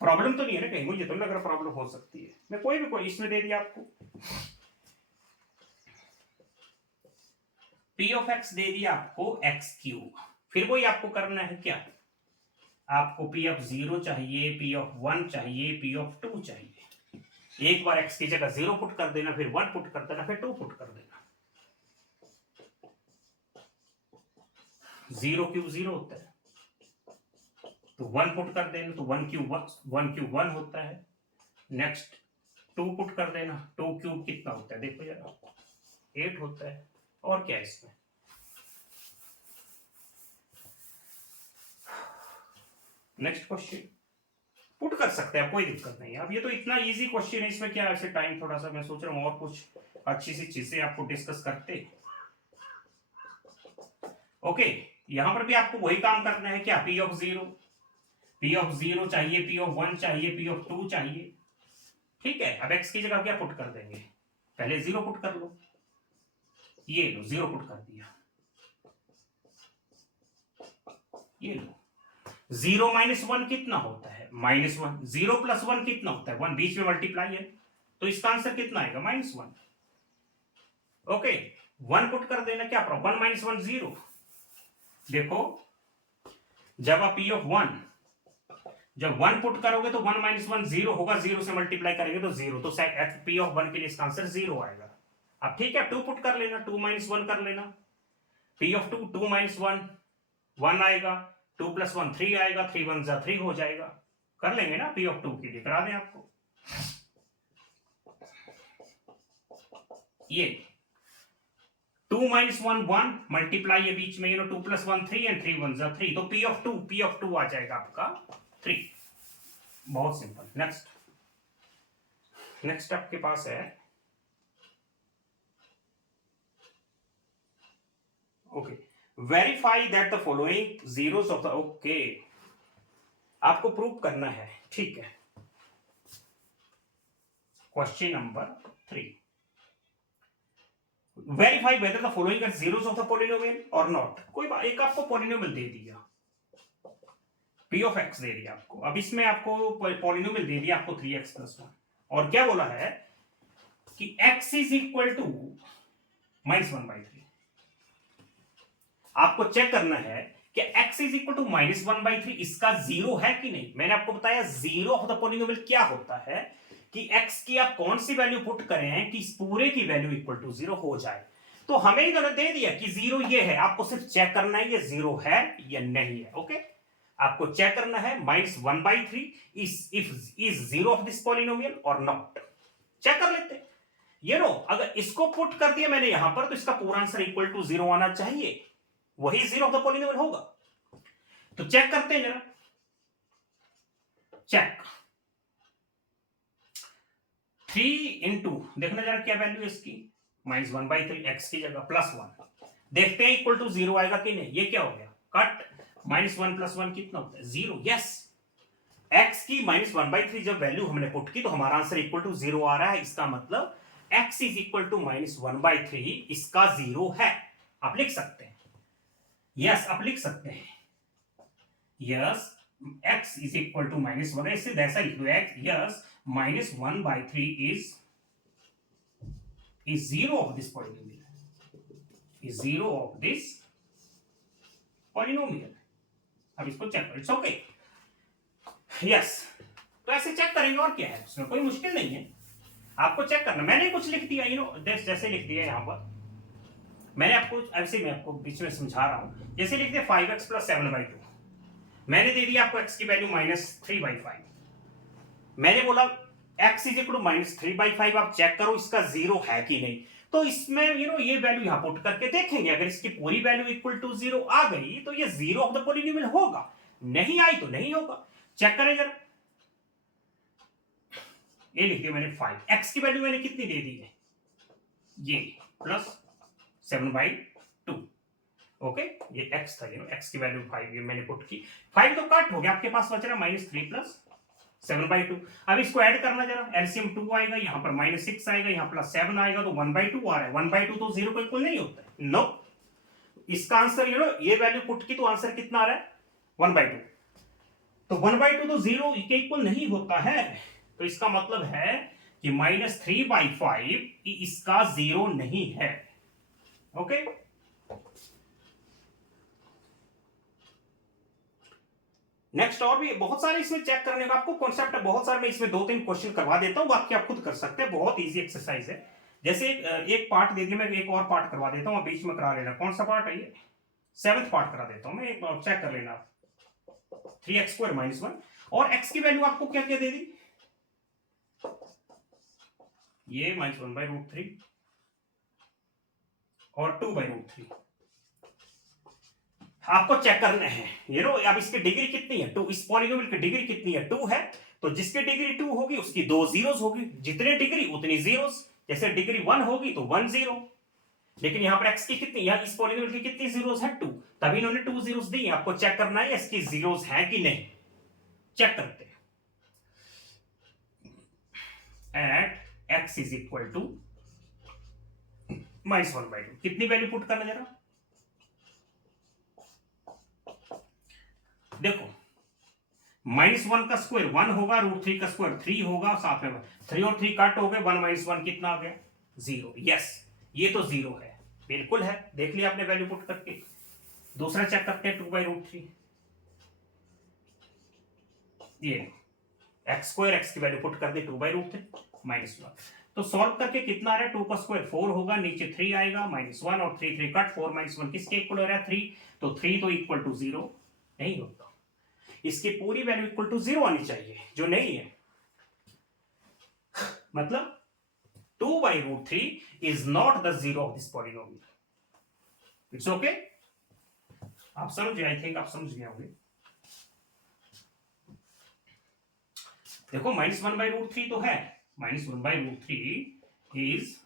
प्रॉब्लम तो नहीं है ना कहीं, मुझे तो लग रहा प्रॉब्लम हो सकती है। मैं कोई इसमें दे दिया आपको, p ऑफ x दे दिया आपको x क्यूब। फिर वही आपको करना है क्या, आपको p ऑफ 0 चाहिए, p ऑफ 1 चाहिए, p ऑफ 2 चाहिए। एक बार x की जगह 0 पुट कर देना, फिर 1 पुट कर देना, फिर 2 पुट कर देना। 0 क्यूब 0 होता है, तो 1 पुट कर देना, तो 1 क्यूब 1 होता है। नेक्स्ट 2 पुट कर देना, 2 क्यूब कितना होता है, देखो जरा 8 होता है। और क्या है इसमें, नेक्स्ट क्वेश्चन पुट कर सकते हैं, कोई दिक्कत नहीं है। अब ये तो इतना इजी क्वेश्चन है, इसमें क्या ऐसे टाइम थोड़ा सा मैं सोच रहा हूँ और कुछ अच्छी सी चीजें आपको डिस्कस करते। ओके, यहां पर भी आपको वही काम करना है, क्या पी ऑफ जीरो चाहिए, पी ऑफ 1 चाहिए, पी ऑफ 2 चाहिए। ठीक है, अब एक्स की जगह क्या पुट कर देंगे, पहले 0 पुट कर लो, ये लो 0 पुट कर दिया, ये लो। 0 - 1 कितना होता है, -1। 0 + 1 कितना होता है, 1, बीच में मल्टीप्लाई है, तो इसका आंसर कितना आएगा, -1। ओके, 1 पुट कर देना, क्या प्रॉब्लम, 1 - 1 0। देखो जब आप पी ऑफ 1 जब 1 पुट करोगे तो 1 - 1 0 होगा, 0 से मल्टीप्लाई करेंगे तो 0, तो पी ऑफ 1 के लिए इसका आंसर 0 आएगा। अब ठीक है, 2 पुट कर लेना, 2 - 1 कर लेना, पी ऑफ 2, 2 - 1 1 आएगा, 2 + 1 3 आएगा, 3 1 जा 3 हो जाएगा। कर लेंगे ना, पी ऑफ 2 के लिए करा दें आपको, ये 2 - 1 1 मल्टीप्लाई है बीच में, 2 + 1 3 एंड 3 1 जा 3, तो पी ऑफ 2 आ जाएगा आपका 3। बहुत सिंपल। नेक्स्ट आपके पास है, okay, verify that the following zeros of the, okay, आपको प्रूव करना है, ठीक है। Question number 3, verify whether the following are zeros of the polynomial और नॉट। कोई बात, एक आपको पॉलिनोमियल दे दिया, p ऑफ x दे दिया आपको, अब इसमें आपको पॉलिनोमियल दे दिया आपको 3x + 1, और क्या बोला है कि x = -1/3। आपको चेक करना है कि x = -1/3 इसका 0 है कि नहीं। मैंने आपको बताया 0 ऑफ द पॉलिनोमियल क्या होता है कि x की आप कौन सी वैल्यू पुट करें कि इस पूरे की वैल्यू = 0 हो जाए। तो हमें इधर दे दिया कि 0 ये है, आपको सिर्फ चेक करना है ये 0 है या नहीं है। ओके, आपको चेक करना है -1/3 इज 0 ऑफ दिस पॉलिनोमियल और नॉट। चेक कर लेते हैं, ये नो, अगर इसको पुट कर दिया मैंने यहां पर, तो इसका पूरा आंसर =0 आना चाहिए, वही 0 ऑफ द पॉलिनोमियल होगा। तो चेक करते हैं जरा, चेक 3 इंटू, देखना जरा क्या वैल्यू है इसकी, -1/3, x की जगह +1, देखते हैं =0 आएगा कि नहीं। ये क्या हो गया, कट, -1 + 1 कितना होता है, 0। यस, x की -1/3 जब वैल्यू हमने पुट की तो हमारा आंसर =0 आ रहा है, इसका मतलब x =-1/3 इसका 0 है। आप लिख सकते हैं, यस, आप लिख सकते हैं, यस, x =-1, ऐसे ऐसा लिख दो, yes, -1/3 is 0 of this polynomial, is 0 of this polynomial। अब इसको चेक करो, इट्स ओके, यस। तो ऐसे चेक करेंगे, और क्या है, उसमें कोई मुश्किल नहीं है, आपको चेक करना। मैंने कुछ लिख दिया, जैसे लिख दिया यहां पर, मैंने आपको ऐसे, मैं आपको बीच में समझा रहा हूं, जैसे लिख दिया 5x + 7/2, मैंने दे दिया आपको x की वैल्यू -3/5, मैंने बोला x =-3/5, आप चेक करो इसका 0 है कि नहीं। तो इसमें ये वैल्यू यहां पुट करके देखेंगे, अगर इसकी पूरी वैल्यू =0 आ गई तो ये 0 ऑफ द पॉलिनोमियल होगा, नहीं आई तो नहीं होगा। चेक करें जरा, ये लिख दिया मैंने 5, x की वैल्यू मैंने कितनी दे दी है, ये +7/2। ओके, ये x था, x की वैल्यू 5, ये मैंने पुट की, 5 तो कट हो गया, आपके पास बच रहा -3 + 7/2। अब इसको ऐड करना जरा, एलसीएम 2 आएगा, यहां पर -6 आएगा, यहां +7 आएगा, तो 1/2 आ रहा है। 1/2 तो 0 को इक्वल नहीं होता है, नो। इसका आंसर ये वैल्यू पुट की तो आंसर कितना आ रहा है, 1/2। तो 1/2 तो 0 के इक्वल नहीं होता है, तो इसका मतलब है कि -3/5 इसका 0 नहीं है। ओके, नेक्स्ट, और भी बहुत सारे इसमें चेक करने का आपको कॉन्सेप्ट है, बहुत सारे, मैं इसमें 2-3 क्वेश्चन करवा देता हूं, बाकी आप खुद कर सकते हैं, बहुत इजी एक्सरसाइज है। जैसे एक पार्ट दे दिया, मैं एक और पार्ट करवा देता हूं, बीच में करा लेना, कौन सा पार्ट है ये, 7th पार्ट करा देता हूं मैं, एक चेक कर लेना। 3x² - 1, और x की वैल्यू आपको क्या क्या दे दी, ये -1/√3 और 2/√3, आपको चेक करना है अब इसकी डिग्री कितनी है 2, इस पॉलिनोमियल की डिग्री कितनी है 2 है, तो जिसकी डिग्री 2 होगी उसकी 2 जीरोस होगी, जितने डिग्री उतनी जीरोस, जैसे डिग्री 1 होगी तो 1 जीरो, लेकिन यहां पर x की कितनी, यहां इस पॉलिनोमियल की कितनी जीरोस है 2, तभी इन्होंने 2 जीरोस दी, आपको चेक करना है इसकी जीरोस है कि नहीं, चेक करते हैं। At x is equal to -1/2 कितनी वैल्यू पुट करना जरा, देखो -1 का स्क्वायर 1 होगा, √3 का स्क्वायर 3 होगा, साथ में 3 और 3 कट हो गए, 1 - 1 कितना आ गया 0। यस, ये तो 0 है, बिल्कुल है, देख लिया आपने वैल्यू पुट करके। दूसरा चेक करते हैं 2/√3, ये x² x की वैल्यू पुट कर दे 2/√3 -1, तो सॉल्व करके कितना आ रहा है 2 का स्क्वायर 4 होगा, नीचे 3 आएगा, -1 और 3 3 कट, 4 - 1 किसके इक्वल हो रहा है 3, तो 3 तो इक्वल टू 0 नहीं होता, इसकी पूरी वैल्यू इक्वल टू 0 आनी चाहिए, जो नहीं है, मतलब 2/√3 is not the zero of this polynomial. It's okay, आप समझ गए, आई थिंक आप समझ गए होंगे। देखो -1/√3 तो है, -1/√3 is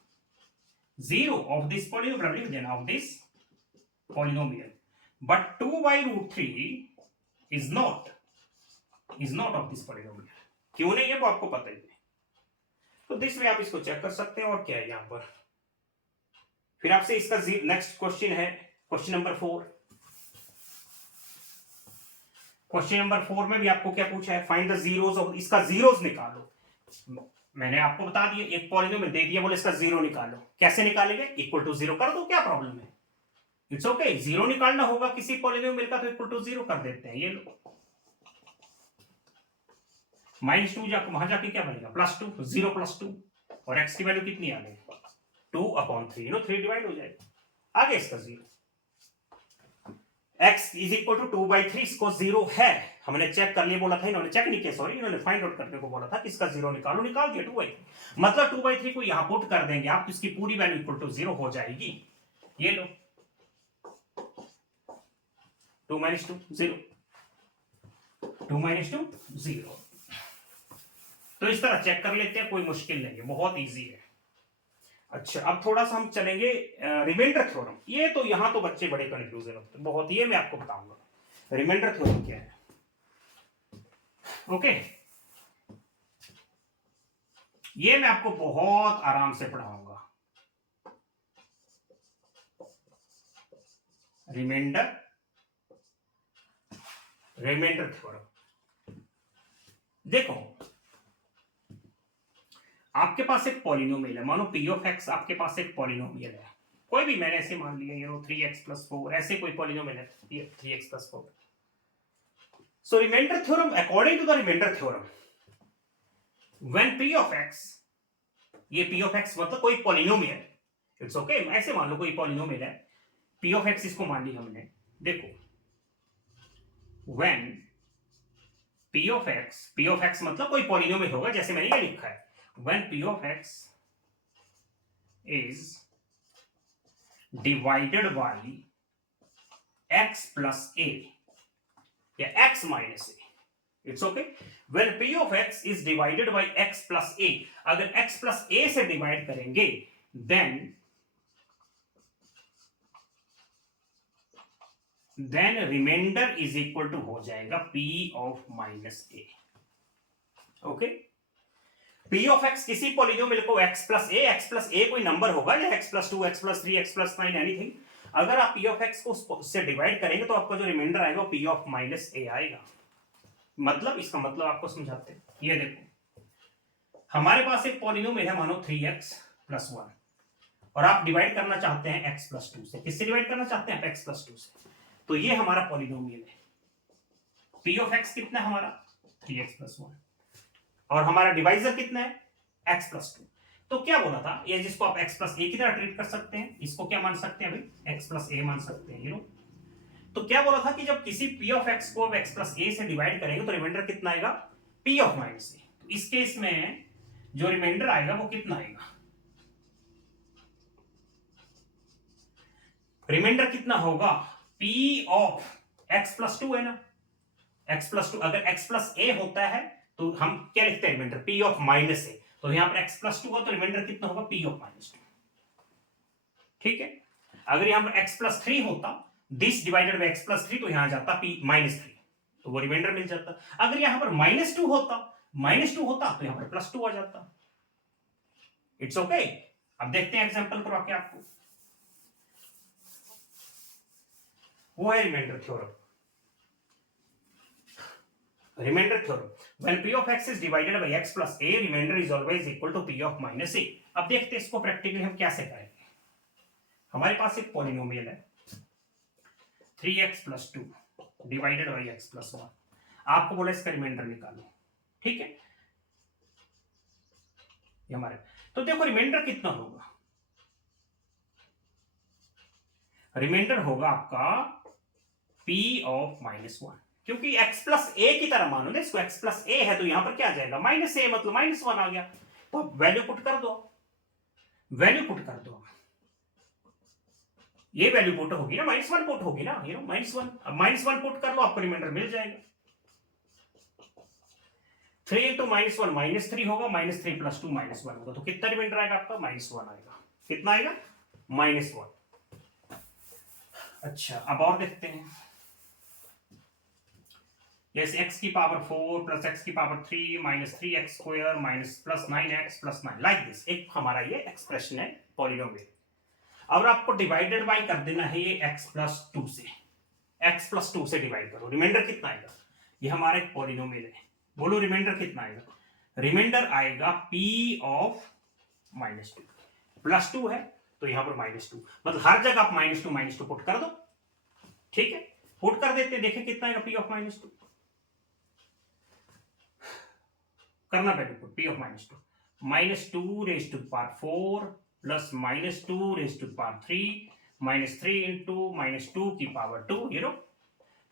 zero of this polynomial, of this polynomial, but 2/√3 is not of this polynomial, क्यों नहीं है वो आपको पता ही है, तो दिस में आप इसको चेक कर सकते हैं। और क्या है यहां पर, फिर आपसे इसका नेक्स्ट क्वेश्चन है क्वेश्चन नंबर 4। क्वेश्चन नंबर 4 में भी आपको क्या पूछा है, फाइंड द जीरोस ऑफ, इसका जीरोस निकालो। मैंने आपको बता दिया, एक पॉलिनोमियल दे दिया, बोले इसका जीरो निकालो, कैसे निकालेंगे, इक्वल टू 0 कर दो, क्या प्रॉब्लम है, इट्स ओके, जीरो निकालना होगा किसी पॉलिनोमियल का तो इक्वल टू 0 कर देते हैं। ये लो -2 जाकर वहां जाके क्या बनेगा +2, 0 + 2, और x की वैल्यू कितनी आ गई 2/3, 3 डिवाइड हो जाएगा, आगे इसका 0, x इज इक्वल टू 2/3, इसको 0 है, हमने चेक कर लिया, बोला था, इन्होंने चेक नहीं किया, सॉरी, इन्होंने फाइंड आउट करने को बोला था कि इसका 0 निकालो, निकाल दिया 2/3, मतलब 2/3 को यहां पुट कर देंगे आप, तो इसकी पूरी वैल्यू इक्वल टू 0 हो जाएगी। ये लो 2 - 2 0, 2 - 2 0, तो इस तरह चेक कर लेते हैं, कोई मुश्किल नहीं है, बहुत इजी है। अच्छा, अब थोड़ा सा हम चलेंगे रिमाइंडर थ्योरम, ये तो यहां तो बच्चे बड़े कंफ्यूजन होते हैं बहुत, ये मैं आपको बताऊंगा रिमाइंडर थ्योरम क्या है। ओके, ये मैं आपको बहुत आराम से पढ़ाऊंगा, रिमाइंडर थ्योरम। देखो आपके पास एक पॉलिनोमियल है, मानो p ऑफ x आपके पास एक पॉलिनोमियल है, कोई भी, मैंने ऐसे मान लिया 3x + 4, ऐसे कोई पॉलिनोमियल है 3x + 4। So remainder theorem, according to the remainder theorem, when p of x, ये p ऑफ x मतलब कोई पॉलिनोमियल, इट्स ओके, ऐसे मान लो कोई पॉलिनोमियल है p ऑफ x, इसको मान लिया हमने। देखो व्हेन p ऑफ x मतलब कोई पॉलिनोमियल होगा, जैसे मैंने ये लिखा है, when p of x is divided by x plus a या x minus a, it's okay, when p of x is divided by x plus a, अगर x plus a से डिवाइड करेंगे then remainder is equal to हो जाएगा p of minus a। Okay, p of x किसी polynomial को x plus a कोई number होगा, या x + 2 x + 3 x + 9 एनीथिंग, अगर आप p of x को से डिवाइड करेंगे तो आपका जो रिमाइंडर आएगा वो p of -a आएगा। मतलब इसका मतलब आपको समझाते हैं, ये देखो हमारे पास एक पॉलिनोमियल है, मानो 3x + 1, और आप डिवाइड करना चाहते हैं x + 2 से, किससे डिवाइड करना चाहते हैं x + 2 से, तो ये हमारा पॉलिनोमियल है, p of x कितना है हमारा 3x + 1, और हमारा डिवाइजर कितना है x + 2। तो क्या बोला था, ये जिसको आप x + a की तरह ट्रीट कर सकते हैं, इसको क्या मान सकते हैं भाई x + a मान सकते हैं, तो क्या बोला था कि जब किसी p of x को x + a से डिवाइड करेंगे तो रिमाइंडर कितना आएगा p of -a। तो इस केस में जो रिमाइंडर आएगा वो कितना आएगा, रिमाइंडर कितना होगा P of x plus two है ना, एक्स प्लस टू, अगर एक्स प्लस ए होता है तो हम क्या लिखते हैं रिमाइंडर, पी ऑफ माइनस ए, तो यहां पर एक्स प्लस टू हो तो रिमाइंडर कितना होगा, पी ऑफ माइनस टू। ठीक है, अगर यहां पर एक्स प्लस थ्री होता, this divided by x plus three, तो यहां जाता पी माइनस थ्री, तो वो रिमाइंडर मिल जाता। अगर यहां पर माइनस टू होता तो यहां पर प्लस टू आ जाता। It's okay. अब देखते हैं एग्जांपल करो आके आपको, वो है remainder theorem. Remainder theorem, when p of x is divided by x plus a, remainder is always equal to p of minus a। अब देखते हैं इसको प्रैक्टिकली हम कैसे करेंगे। हमारे पास एक पॉलिनोमियल है 3x plus 2 divided by x plus 1, आपको बोला इसका रिमाइंडर निकालो। ठीक है, ये हमारे, तो देखो रिमाइंडर कितना होगा, रिमाइंडर होगा आपका p ऑफ माइनस वन, क्योंकि x प्लस ए की तरह मानो ना इसको, x प्लस ए है तो यहां पर क्या आ जाएगा, माइनस ए, मतलब माइनस वन आ गया। तो वैल्यू पुट कर दो, वैल्यू पुट कर दो, ये वैल्यू पुट होगी ना, माइनस वन पुट होगी ना, ये माइनस वन, अब माइनस वन पुट कर लो, आपको रिमाइंडर मिल जाएगा। 3 into minus one minus three होगा, minus three plus two minus one होगा, तो कितना रिमाइंडर आएगा आपका, माइनस वन आएगा। कितना आएगा, माइनस वन। अच्छा, अब और देखते हैं, जैसे x की पावर 4 प्लस x की power 3 minus 3x square minus plus 9x plus 9, like this, एक हमारा ये एक्सप्रेशन है पॉलिनोमियल। अब आपको डिवाइडेड बाय कर देना है ये x प्लस टू से, x प्लस टू से डिवाइड करो, रिमाइंडर कितना आएगा, ये हमारा एक पॉलिनोमियल है, बोलो रिमाइंडर कितना आएगा, रिमाइंडर आएगा p of minus to, plus two है तो यहां पर माइनस टू, मतलब हर जगह आप माइनस टू पुट कर दो। ठीक है, पुट कर देते, देखें कितना आएगा, p ऑफ माइनस टू, करना पड़ेगा p of minus two, minus two raise to power 4 plus minus two raise to power 3 minus 3 into minus two की पावर 2,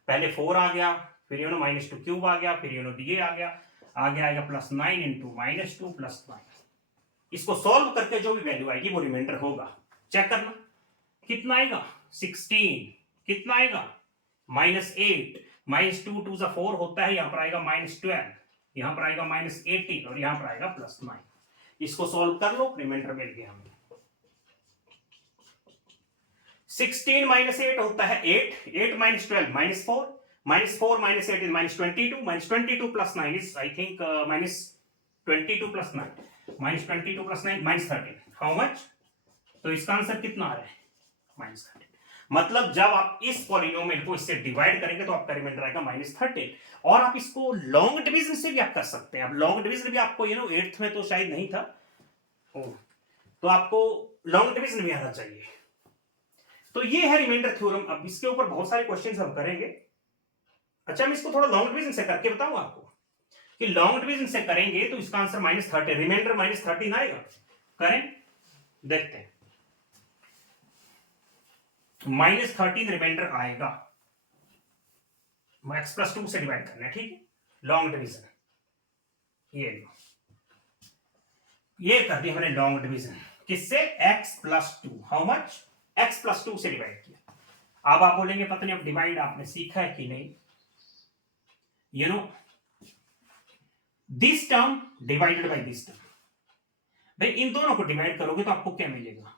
पहले 4 आ गया, फिर माइनस टू क्यूब आ गया, फिर ये आ गया, आगे आएगा plus 9 into minus two plus 9। इसको सॉल्व करके जो भी वैल्यू आएगी वो रिमाइंडर होगा, चेक करना कितना आएगा, 16, कितना आएगा, माइनस 8, माइनस टू टू जा 4 होता है, यहां पर आएगा माइनस 12, यहां पर आएगा माइनस 18 और यहां पर आएगा प्लस 9। इसको सॉल्व कर लो, रिमाइंडर मिल गया हमें। 16 माइनस 8 होता है 8, 8 minus 12 minus 4, minus 4 minus 8 is minus 22, minus 22 plus 9 is I think minus 22 plus 9, minus 22 plus 9 minus 13, how much, तो इसका आंसर कितना आ रहा है, माइनस 13। मतलब जब आप इस पॉलिनोमियल को इससे डिवाइड करेंगे तो आपका रिमाइंडर आएगा माइनस 13। और आप इसको लॉन्ग डिवीजन से भी आप कर सकते हैं, अब लॉन्ग डिवीजन भी आपको 8th में तो शायद नहीं था, तो आपको लॉन्ग डिवीजन भी आना चाहिए। तो ये है रिमाइंडर थ्योरम। अब इसके ऊपर बहुत सारे क्वेश्चंस हम करेंगे। अच्छा, मैं इसको थोड़ा लॉन्ग डिवीजन से करके बताऊं आपको कि लॉन्ग डिवीजन से करेंगे तो इसका आंसर माइनस 13, रिमाइंडर माइनस 13 आएगा। करें, देखते हैं, माइनस 13 रिमाइंडर आएगा, एक्स प्लस टू से डिवाइड करना है। ठीक है, लॉन्ग डिवीजन, ये कर दिया हमने लॉन्ग डिवीजन, किससे, x plus two, how much, x plus two से डिवाइड किया। अब आप बोलेंगे पता नहीं अब डिवाइड आपने सीखा है कि नहीं, this term divided by this term, भाई इन दोनों को डिवाइड करोगे तो आपको क्या मिलेगा,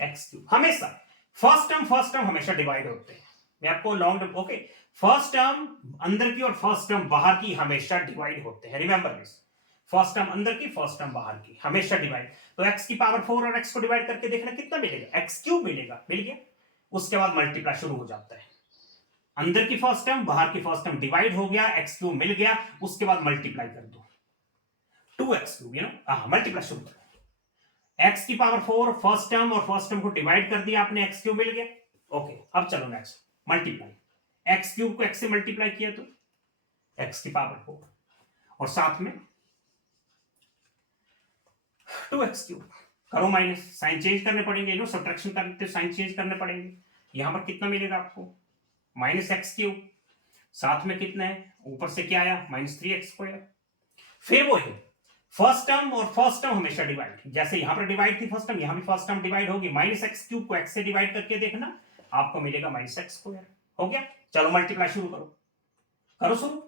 एक्स क्यूब। हमेशा फर्स्ट टर्म हमेशा डिवाइड होते हैं। मैं आपको लॉन्ग, ओके, फर्स्ट टर्म अंदर की और फर्स्ट टर्म बाहर की हमेशा डिवाइड होते हैं, रिमेंबर दिस, फर्स्ट टर्म अंदर की, फर्स्ट टर्म बाहर की, हमेशा डिवाइड। तो x की पावर 4 और x को डिवाइड करके देखना कितना मिलेगा, एक्स क्यूब मिलेगा, मिल गया। उसके बाद मल्टीप्लाई शुरू हो जाता है, अंदर की फर्स्ट टर्म बाहर की फर्स्ट टर्म डिवाइड हो गया, एक्स क्यूब मिल गया, उसके बाद मल्टीप्लाई कर दो, 2x क्यूब, मल्टीप्लाई शुरू करो, x की पावर 4 फर्स्ट टर्म और फर्स्ट टर्म को डिवाइड कर दिया आपने, x क्यूब मिल गया। ओके, अब चलो नेक्स्ट, मल्टीप्लाई, x क्यूब को x से मल्टीप्लाई किया तो x की पावर 4 और साथ में 2x क्यूब, करो माइनस, साइन चेंज करने पड़ेंगे, सब्ट्रैक्शन करते तो साइन चेंज करने पड़ेंगे। यहां पर कितना मिलेगा आपको, माइनस एक्स क्यूब, साथ में कितना है, ऊपर से क्या आया, माइनस 3x स्क्वायर। फिर वो है फर्स्ट टर्म और फर्स्ट टर्म हमेशा डिवाइड, जैसे यहां पर डिवाइड थी फर्स्ट टर्म, यहां भी फर्स्ट टर्म डिवाइड होगी, माइनस एक्स क्यूब को x से डिवाइड करके देखना, आपको मिलेगा माइनस एक्स स्क्वायर। हो गया, चलो मल्टीप्लाई शुरू करो, करो शुरू।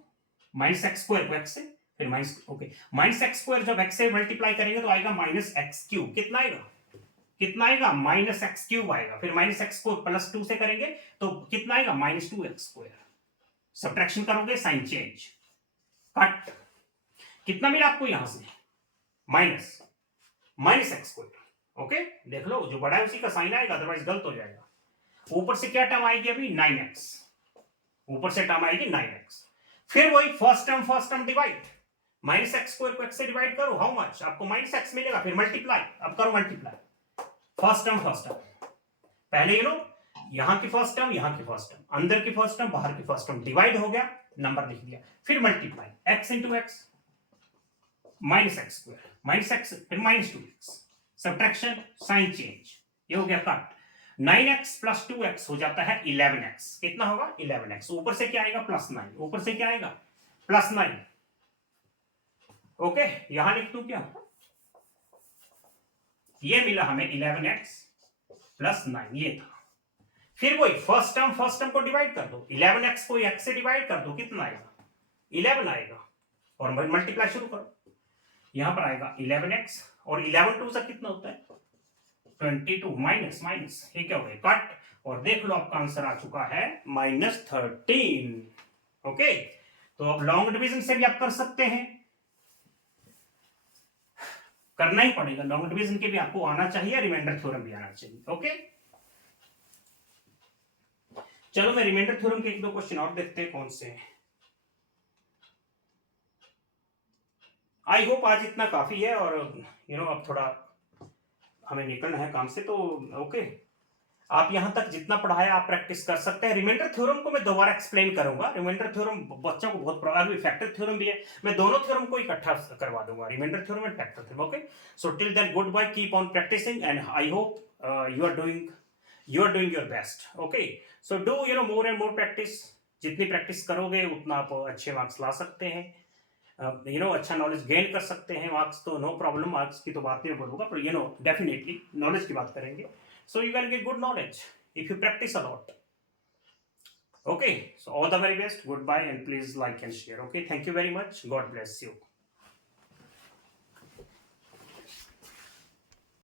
माइनस एक्स स्क्वायर को एक्स से, फिर minus, okay, minus x square जब एक्स से मल्टीप्लाई करेंगे तो आएगा माइनस एक्स क्यूब। कितना आएगा, कितना आएगा, माइनस एक्स क्यूब आएगा। फिर माइनस एक्स को प्लस 2 से करेंगे तो कितना आएगा, माइनस 2 एक्स स्क्वायर। सब्ट्रैक्शन करोगे, साइन चेंज, कट। कितना मिला आपको यहां से, minus minus x square. Okay, देख लो जो बड़ा है उसी का साइन आएगा, अदरवाइज गलत हो जाएगा। ऊपर से क्या टर्म आएगी अभी, 9x, ऊपर से टर्म आएगी 9x। फिर वही first term divide, minus x square को एक्स से डिवाइड करो, हाउ मच, आपको माइनस एक्स मिलेगा। फिर मल्टीप्लाई, अब करो मल्टीप्लाई, फर्स्ट टर्म पहले ये लो, यहां की फर्स्ट टर्म, यहां की फर्स्ट टर्म, अंदर की फर्स्ट टर्म, बाहर की फर्स्ट टर्म, डिवाइड हो गया, नंबर लिख दिया। फिर multiply, x into x, minus x square, minus x, फिर minus 2x, subtraction, sign change, ये हो गया कट। 9x प्लस 2x हो जाता है 11x। कितना होगा, 11x। ऊपर से क्या आएगा, प्लस 9, ऊपर से क्या आएगा, प्लस 9। ओके, यहां लिख दूं क्या, ये मिला हमें 11x प्लस 9, ये था। फिर वही फर्स्ट टर्म को डिवाइड कर दो, 11x को x से डिवाइड कर दो, कितना आएगा, 11 आएगा। और मल्टीप्लाई शुरू करो, यहां पर आएगा 11x, और 11 2 से कितना होता है, 22, माइनस माइनस, ये क्या हो गया, कट। और देख लो आपका आंसर आ चुका है -13। ओके, तो अब लॉन्ग डिवीजन से भी आप कर सकते हैं, करना ही पड़ेगा, लॉन्ग डिवीजन के भी आपको आना चाहिए, रिमाइंडर थ्योरम भी आना चाहिए। ओके, चलो मैं रिमाइंडर थ्योरम के 1-2 क्वेश्चन और देखते हैं कौन से हैं। आई होप आज इतना काफी है, और अब थोड़ा हमें निकलना है काम से, तो ओके, आप यहां तक जितना पढ़ाया आप प्रैक्टिस कर सकते हैं। रिमाइंडर थ्योरम को मैं दोबारा एक्सप्लेन करूंगा, रिमाइंडर थ्योरम बच्चों को बहुत प्रभावी, फैक्टर थ्योरम भी है, मैं दोनों थ्योरम को इकट्ठा करवा दूंगा, remainder theorem and factor theorem. Okay, so till then goodbye, keep on practising, and I hope you are doing your best. Okay, so do more and more practice, जितनी practice करोगे उतना आप अच्छे marks ला सकते हैं, अच्छा knowledge gain कर सकते हैं। मार्क्स तो नो प्रॉब्लम, मार्क्स की तो बात नहीं बोलूंगा, पर डेफिनेटली नॉलेज की बात करेंगे। So you can get good knowledge if you practice a lot. Okay, so all the very best, goodbye, and please like and share. Okay, thank you very much, God bless you.